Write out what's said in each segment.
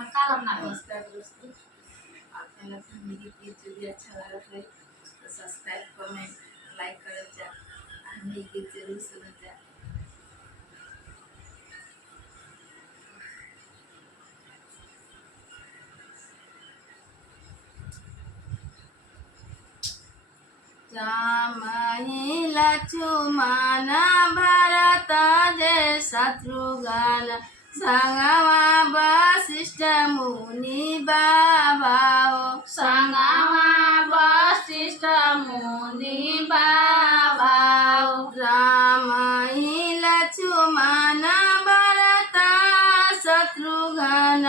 नमस्कार दोस्तों, आपने लगता मेरी गीत जो भी अच्छा लगा है तो सब्सक्राइब कमेंट लाइक कर जा मेरी गीत जरूर सुन जा। महिला चुमान भारत जय शत्रुघ्न संगमा वशिष्ठ मुनि बाबा संगमा वशिष्ठ मुनि बाबा राम लक्ष्मण भरत शत्रुघ्न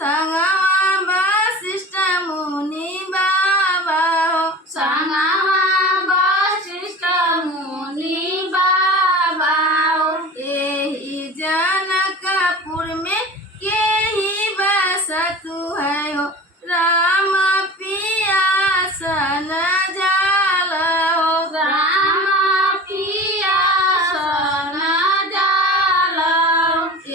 संगमा वशिष्ठ मुनि बाबा संगमा वशिष्ठ मुनि बाबा एहि जनकपुर में के ही बसत है हो राम पिया सन जाल हो राम पिया सन जाल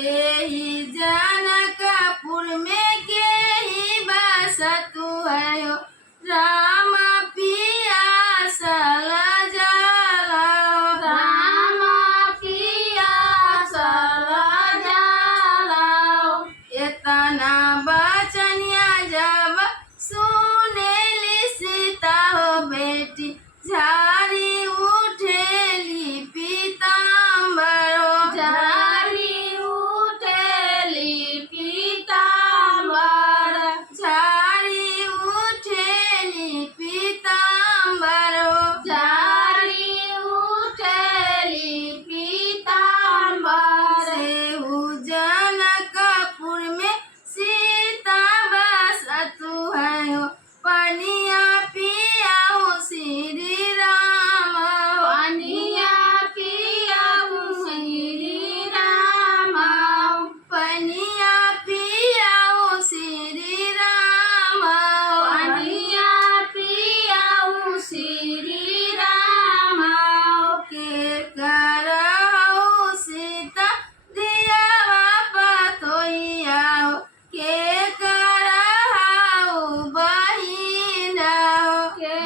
एहि जनकपुर में के ही बसत है हो राम पिया सल जाल राम पिया सल जाल इतना बचनिया जब सुनेली सीता हो बेटी झाड़ी उठेली पीताम्बर हो झाड़ी उठेली पीताम्बर झाड़ी उठेली पीताम्बर हो झाड़ी उठेली पीताम्बर सेहु जनकपुर में सीता बसत है हो पनिया पिया हो श्री राम पनिया पिया हो श्री राम पनिया पिया हो श्री राम पनिया पिया हो श्री राम के करहु सीता दिया पतोइया हो के करहु बहिना हो के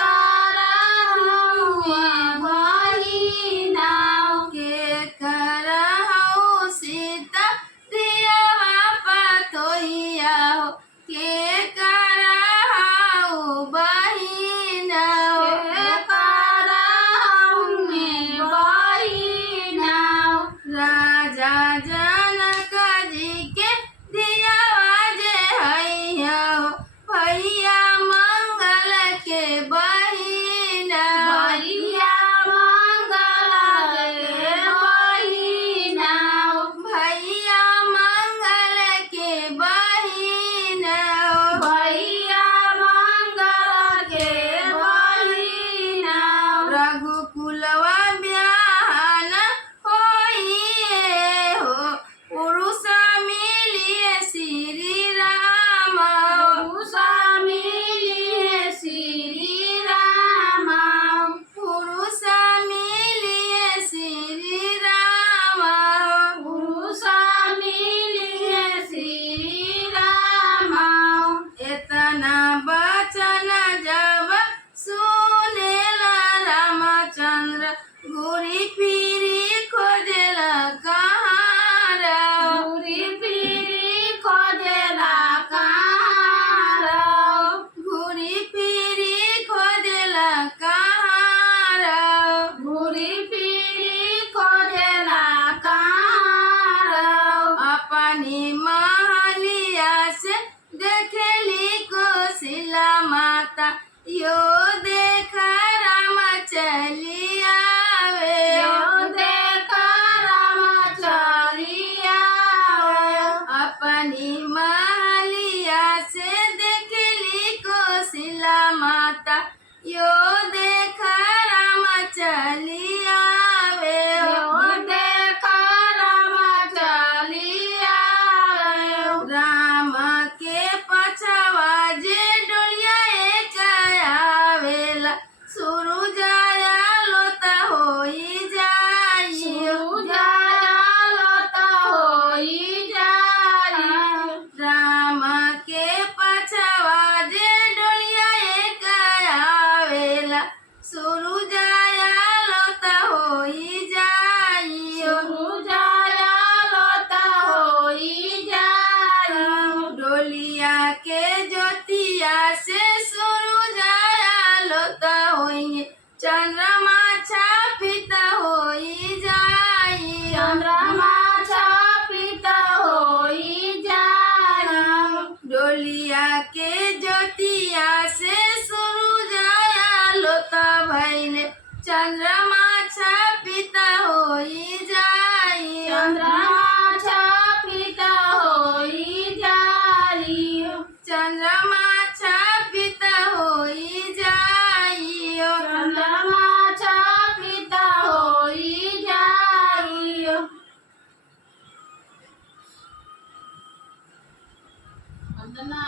करहु बहिना हो के करहु सीता दिया पतोइया हो के करहु बहिना हो के करहु बहिना हो राजा जनक जी के दिया जे हैया हो भैया मंगल के बहिना भैया मंगल के बहिना भैया मंगल के बहिना भैया मंगल के बहिना रघुकुलवा ब्याहन होइए हो पुरुष मिलिए श्री राम पुरुष मिलिए श्री राम पुरुष मिलिए श्री राम पुरुष मिलिए श्री राम इतना वचन जब सुनेला रामचंद्र घूरी फिरी खोजला कहाँ घूरी फिरी खोजला कहाँ घूरी फिरी खोजला कहाँ घूरी फिरी खोजला कहाँ अपनी महलिया से देखली कोशिला माता यो देखा राम चली आवे यो देखा राम चली आवे अपनी महलिया से देखली कोशिला माता यो देखा राम चली आवे यो देखा राम चली आवे राम के पछवा जे डोलिया एक आवेला सुरु जाया लोता होई जाई सुरु जाया लोता होई जाई के ज्योतिया से सूरज आलो त भइले चंद्रमा छपित होई जाई चंद्रमा छपित होई जाई चंद्रमा छपित होई जाई चंद्रमा छपित होई जाई वंदना।